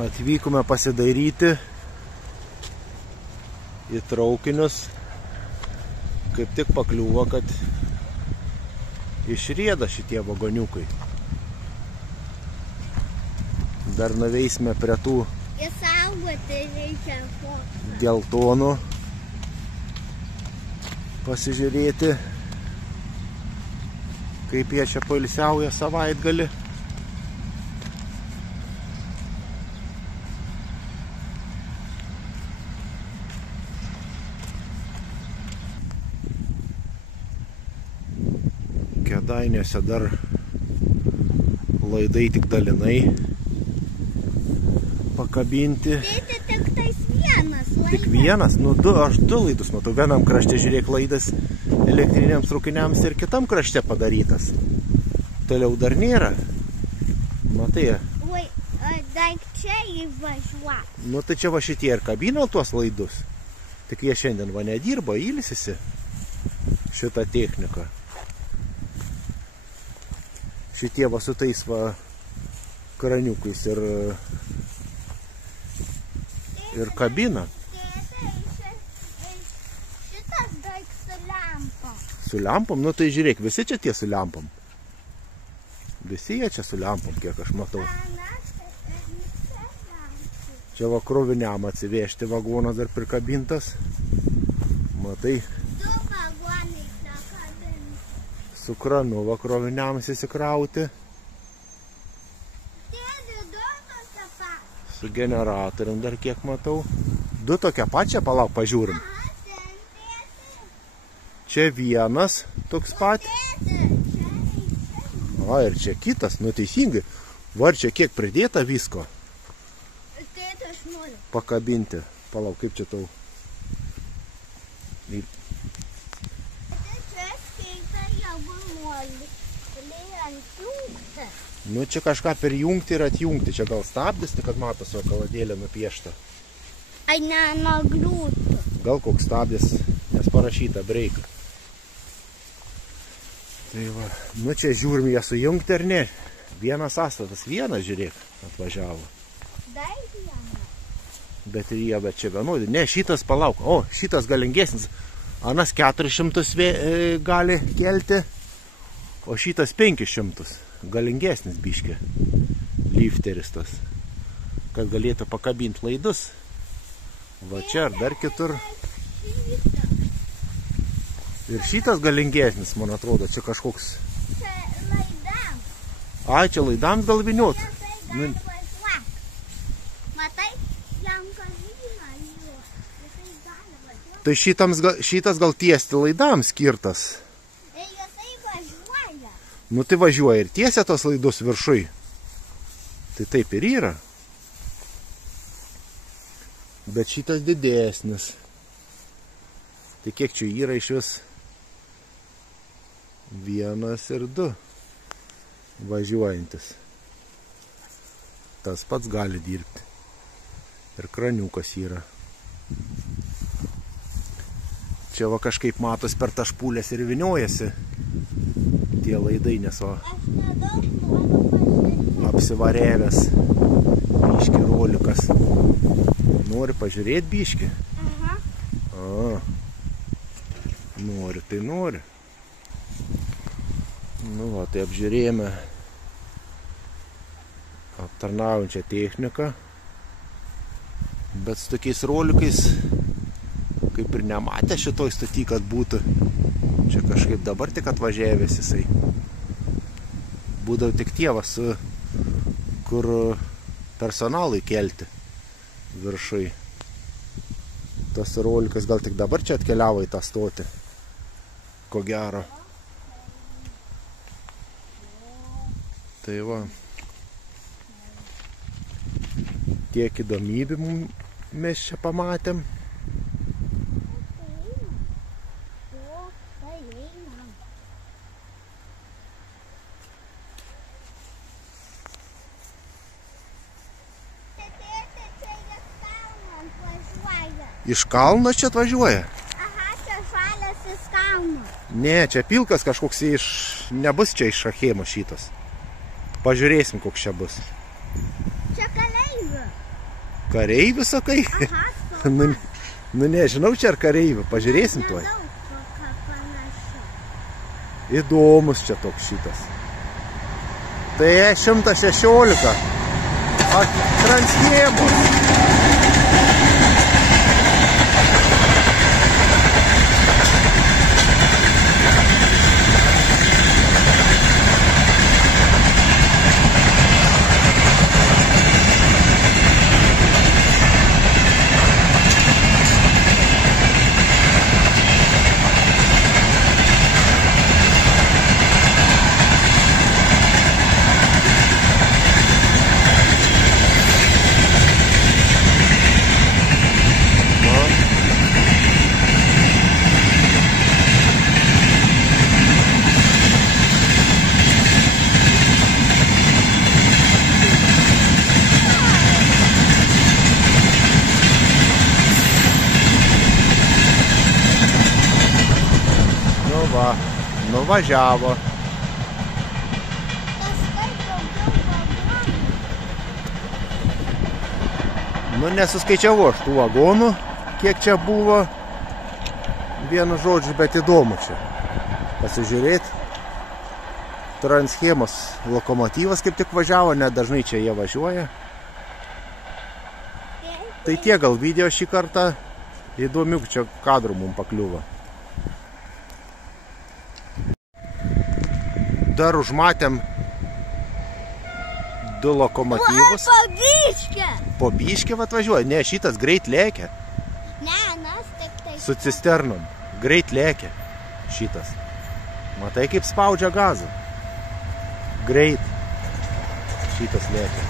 Atvykome pasidairyti į traukinius. Kaip tik pakliuvo, kad išrieda šitie vagoniukai. Dar nuveisime prie tų geltonų pasižiūrėti, kaip jie čia poilsiauja savaitgalį. Kėdainiuose dar laidai tik dalinai pakabinti. Tik vienas? Nu, aš du laidus matau. Vienam krašte, žiūrėk, laidas elektriniams traukiniams ir kitam krašte padarytas. Toliau dar nėra. Matai? Oi, dar čia įvažiuoja. Nu, tai čia va šitie ir kabino tuos laidus. Tik jie šiandien va nedirba, ilsisi šitą techniką. Šitie va su tais va kraniukais ir kabina. Šitas daik su lempom. Su lempom? Nu tai žiūrėk, visi čia tie su lempom. Visi jie čia su lempom, kiek aš matau. Čia va kroviniam atsivežti vagonas dar prikabintas. Matai? Du vagonai prikabinti. Su kranu va kroviniams įsikrauti. Su generatorium dar kiek matau. Du tokia pačia, palauk, pažiūrim. Čia vienas toks pat. O, ir čia kitas, nu teisingai. Va, ir čia kiek pridėta visko. Pakabinti. Palauk, kaip čia tau. Nu, čia kažką perjungti ir atjungti. Čia gal stabdis, tai kad matos, o kaladėlė nupiešta. Ai, nenugriūtų. Gal koks stabdis, nes parašyta break. Tai va, nu čia žiūrim ją sujungti ar ne. Vienas sąstatas, vienas, žiūrėk, atvažiavo. Dar vienas. Bet ir jie, bet čia vienodi. Ne, šitas palauk. O, šitas galingesnis. Anas 400 gali kelti, o šitas 500. Galingesnis biškė. Lifteris tas. Kad galėtų pakabinti laidus. Va čia ar dar kitur. Ir šitas galingesnis, man atrodo, čia kažkoks. Čia laidams. Ai, čia laidams gal viniot. Matai, jam kazina jo. Jisai gali važiuoti. Tai šitas gal tiesti laidams skirtas. Jisai važiuoja. Nu tai važiuoja ir tiesia tos laidus viršui. Tai taip ir yra. Bet šitas didesnis. Tai kiek čia yra iš vis? 1 ir 2 važiuojantis. Tas pats gali dirbti. Ir kraniukas yra. Čia va kažkaip matos per tašpūlės ir viniojasi tie laidai, nes va apsivarėvęs biški rolikas. Nori pažiūrėti biški? Aha. A, nori, tai nori. Nu va, tai apžiūrėjome aptarnaujančią techniką. Bet su tokiais rolikais kaip ir nematė šitoj staty, kad būtų. Čia kažkaip dabar tik atvažiavęs jisai. Būdavo tik tievas, kur personalui kelti viršui. Tas rolikas gal tik dabar čia atkeliavo į tą stotį. Ko gero. Tai va. Tiek įdomybių mes čia pamatėm. Iš kalno čia atvažiuoja? Aha, čia žalias iš kalno. Ne, čia pilkas kažkoks iš... Nebus čia iš Achėmo šitas. Pažiūrėsim, koks čia bus. Čia kaleivių. Kareivių, sakai? Aha, so. Nu nežinau, čia ar kareivių. Pažiūrėsim tuoj. Nedaug ką panašu. Įdomus čia toks šitas. Tai 116. Transchemos. Nuvažiavo. Nu, nesuskaičiavau aš tų vagonų, kiek čia buvo. Vienu žodžiu, bet įdomu čia. Pasižiūrėti. Transchemos lokomotyvas kaip tik važiavo, net dažnai čia jie važiuoja. Tai tiek gal video šį kartą. Įdomių čia kadrų mums pakliuvo. Dar užmatėm 2 lokomotyvus. Po biškę. Po biškę atvažiuoja. Ne, šitas greit lėkia. Ne, nas tik tai. Su cisternom. Greit lėkia. Šitas. Matai, kaip spaudžia gazą. Greit. Šitas lėkia.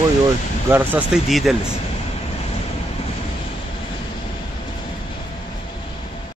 Oi, garsas tai didelis.